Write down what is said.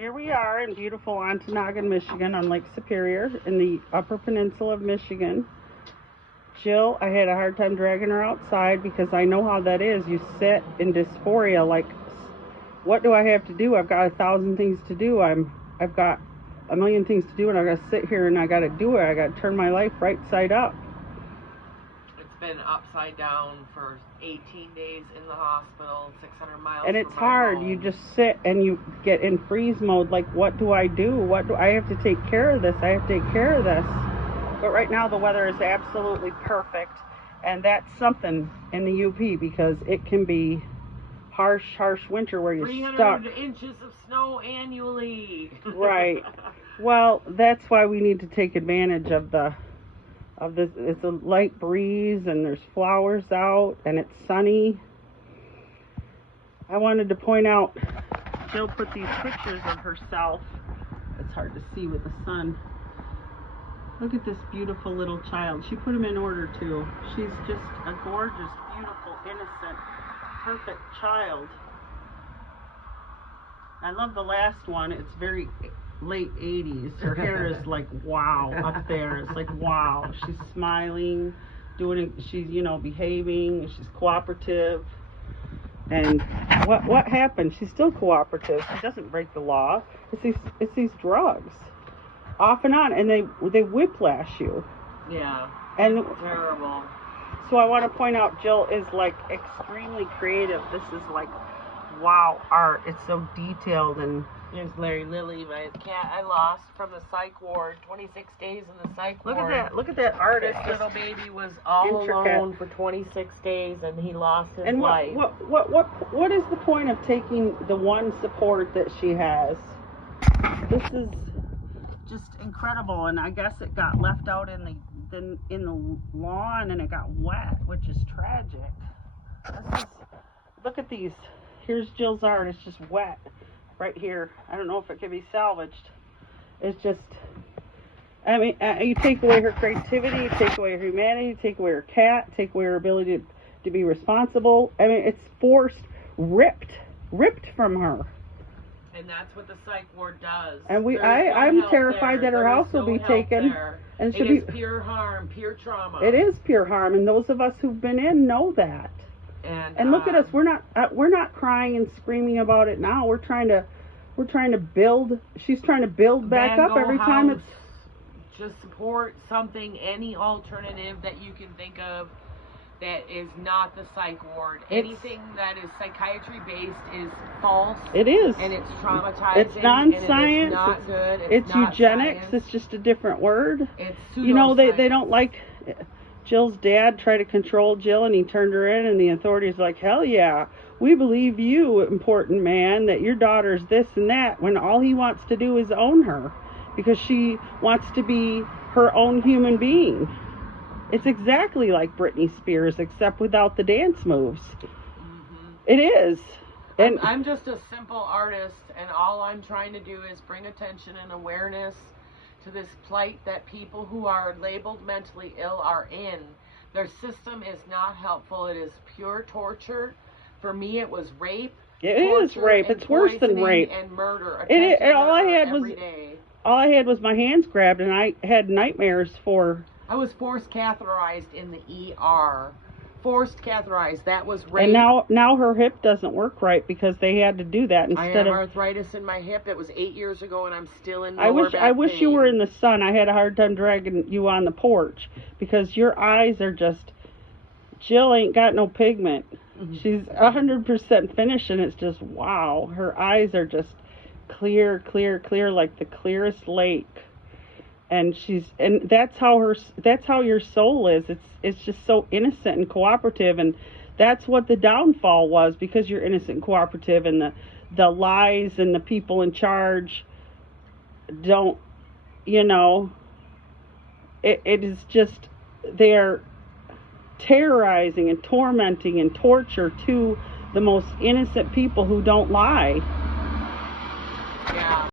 Here we are in beautiful Ontonagon, Michigan, on Lake Superior in the Upper Peninsula of Michigan. Jill, I had a hard time dragging her outside because I know how that is. You sit in dysphoria, like, what do I have to do? I've got 1,000 things to do. I've got a million things to do, and I got to sit here and I got to do it. I got to turn my life right side up. It's been upside down for 18 days in the hospital, 600 miles. And it's hard. Home. You just sit and you get in freeze mode. Like, what do I do? What do I have to take care of this? I have to take care of this. But right now the weather is absolutely perfect, and that's something in the UP because it can be harsh winter where you're 300 stuck. inches of snow annually. Right. Well, that's why we need to take advantage of this. It's a light breeze and there's flowers out and it's sunny. I wanted to point out, Jill put these pictures of herself. It's hard to see with the sun. Look at this beautiful little child. She put them in order too. She's just a gorgeous, beautiful, innocent, perfect child. I love the last one. It's very late 80s. Her hair is like wow up there. It's like wow. She's smiling, doing it. She's, you know, behaving. She's cooperative. And what happened? She's still cooperative. She doesn't break the law. It's these drugs, off and on, and they whiplash you. Yeah. And terrible. So I want to point out, Jill is like extremely creative. This is like wow art. It's so detailed. And there's Larry Lily, my cat I lost from the psych ward. 26 days in the psych ward. Look at that art. This little baby was all alone for 26 days, and he lost his life. What is the point of taking the one support that she has? This is just incredible, and I guess it got left out in the lawn, and it got wet, which is tragic. Look at these. Here's Jill's art. It's just wet right here. I don't know if it can be salvaged. It's just, I mean, you take away her creativity, you take away her humanity, you take away her cat, take away her ability to be responsible. I mean, it's forced, ripped from her. And that's what the psych ward does. And I'm terrified that her house will be taken. And it is pure harm, pure trauma. It is pure harm, and those of us who've been in know that. And look at us. We're not crying and screaming about it now. We're trying to build. She's trying to build back up every time it's. Just support something, any alternative that you can think of that is not the psych ward. Anything that is psychiatry based is false. It is. And it's traumatizing. It's non-science. And it's not good. It's not eugenics. science. It's just a different word. It's pseudoscience. You know, they don't like. Jill's dad tried to control Jill, and he turned her in, and the authorities were like, hell yeah, we believe you, important man, that your daughter's this and that, when all he wants to do is own her because she wants to be her own human being. It's exactly like Britney Spears, except without the dance moves. Mm-hmm. It is. And I'm just a simple artist, and all I'm trying to do is bring attention and awareness to this plight that people who are labeled mentally ill are in. Their system is not helpful. It is pure torture. For me, it was rape. It is rape. It's worse than rape. And murder. All I had was my hands grabbed, and I had nightmares for. I was forced catheterized in the ER. Forced catheterized. That was rape. And now her hip doesn't work right because they had to do that instead of. I have arthritis in my hip. That was 8 years ago, and I'm still in I wish you were in the sun. I had a hard time dragging you on the porch because your eyes are just. Jill ain't got no pigment. Mm-hmm. She's 100% finished, and it's just wow. Her eyes are just clear, like the clearest lake. And that's how your soul is. It's just so innocent and cooperative, and that's what the downfall was, because you're innocent and cooperative, and the lies and the people in charge don't, you know, it is just, they're terrorizing and tormenting and torture to the most innocent people who don't lie. Yeah.